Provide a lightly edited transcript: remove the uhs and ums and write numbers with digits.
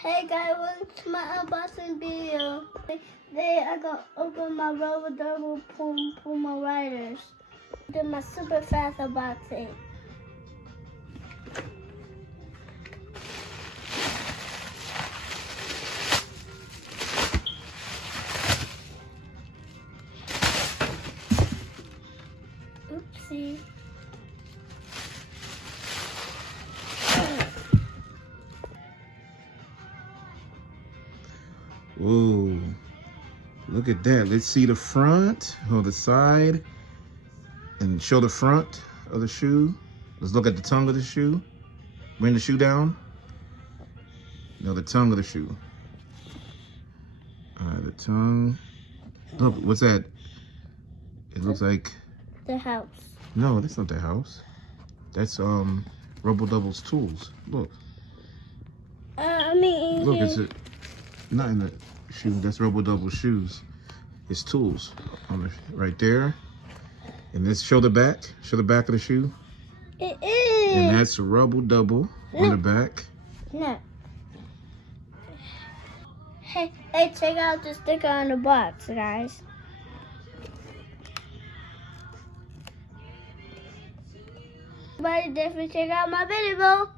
Hey guys, welcome to my unboxing video. Today I gonna open my Rubble Puma Riders. Do my super fast unboxing. Oopsie. Whoa, look at that. Let's see the front or the side and show the front of the shoe. Let's look at the tongue of the shoe. Bring the shoe down. No, the tongue of the shoe. All right, the tongue. Look, what's that? It looks like... The house. No, that's not the house. That's Rubble Double's tools. Look. Look, it's not in the shoe. That's Rubble Double's shoes. His tools on the right there. And let's show the back. Show the back of the shoe. It is. And that's Rubble Double on the back. No. Hey, check out the sticker on the box, guys. Everybody definitely check out my video.